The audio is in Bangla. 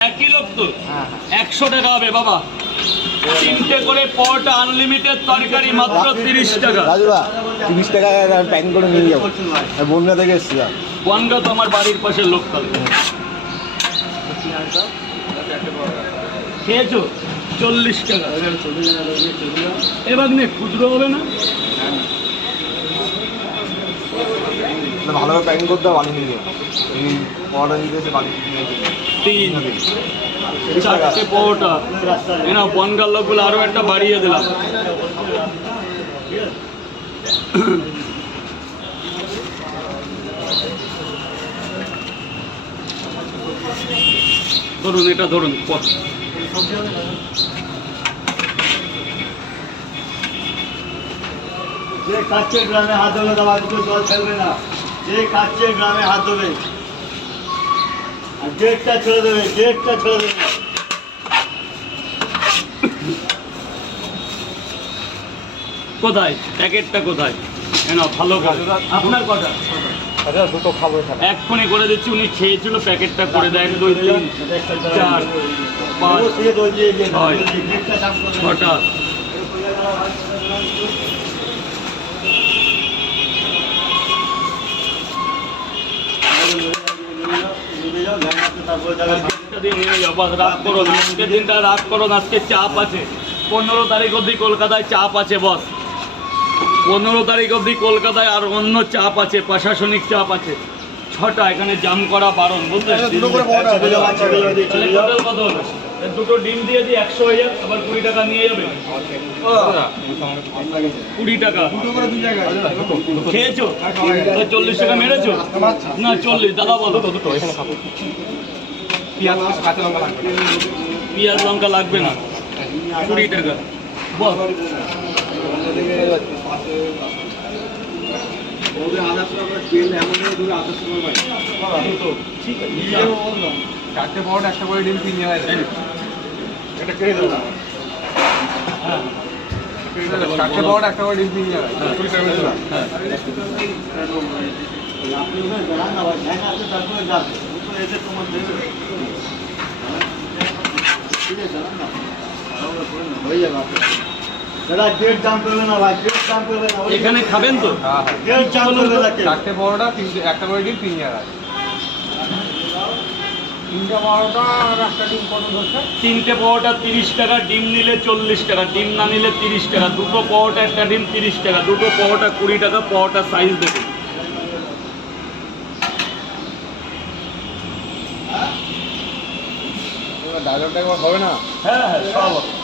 একই লোক তো একশো টাকা হবে বাবা। তিনটে করে পরোটা আনলিমিটেড তরকারি মাত্র তিরিশ টাকা। রাজুদা তিরিশ টাকা প্যাকিং করে নিয়ে যাব। বনগা থেকে এসেছিলাম বনগা তো আমার বাড়ির পাশের লোক তাহলে খেয়েছো? চল্লিশ টাকা। এবার নে খুচরো হবে না? ভালোভাবে প্যাকিং করতে হবে নিয়ে যাব এই দিতে এসে বানিয়ে তিন। চারটে পরোটা এনা বনগার লোকগুলো আরও একটা বাড়িয়ে দিলাম। ধরুন এটা ধরুন কত যে কাচ্ছে গ্রামে হাত ধরে দাবা দুটো জল ফেলবে না যে কাচ্ছে গ্রামে হাত ধরে। গেটটা ছেড়ে দেবে গেটটা ছেড়ে দেবে। কোথায়? প্যাকেটটা কোথায়? এনা ভালো করে। আপনার কটা? আচ্ছা দুটো খাব এক্ষুনি করে দিচ্ছি উনি খেয়েছিল প্যাকেটটা করে দুই তিন চার পাঁচ ছয়, করে আজকে দিনটা রাত আজকে চাপ আছে। পনেরো তারিখ অবধি কলকাতায় চাপ আছে বস। পনেরো তারিখ অবধি কলকাতায় আর অন্য চাপ আছে প্রশাসনিক চাপ আছে। ছটা এখানে জাম করা বারণ বুঝলেন কত দুটো ডিম দিয়ে দিই একশো হয়ে যাক আবার কুড়ি টাকা নিয়ে যাবে। কুড়ি টাকা। খেয়েছো? চল্লিশ টাকা মেরেছো? না, চল্লিশ। দাদা বলো। পেঁয়াজ লঙ্কা লাগবে না। কুড়ি টাকা। বল। ঠিক আছে যাও। চারটে পরোটা একটা করে ডিম দেয় জায়গায়। হ্যাঁ। এখানে খাবেন তো? হ্যাঁ হ্যাঁ। গেট জাম করবে না কেউ। চারটে তিনটে একটা করে ডিম তিন জায়গায়। তিনটে পরোটা তিরিশ টাকা ডিম নিলে চল্লিশ টাকা ডিম না নিলে তিরিশ টাকা। দুটো পরোটা একটা ডিম তিরিশ টাকা। দুটো পরোটা কুড়ি টাকা পরোটা সাইজ দেখুন। ডায়লগটা হবে না? হ্যাঁ হ্যাঁ সব হবে।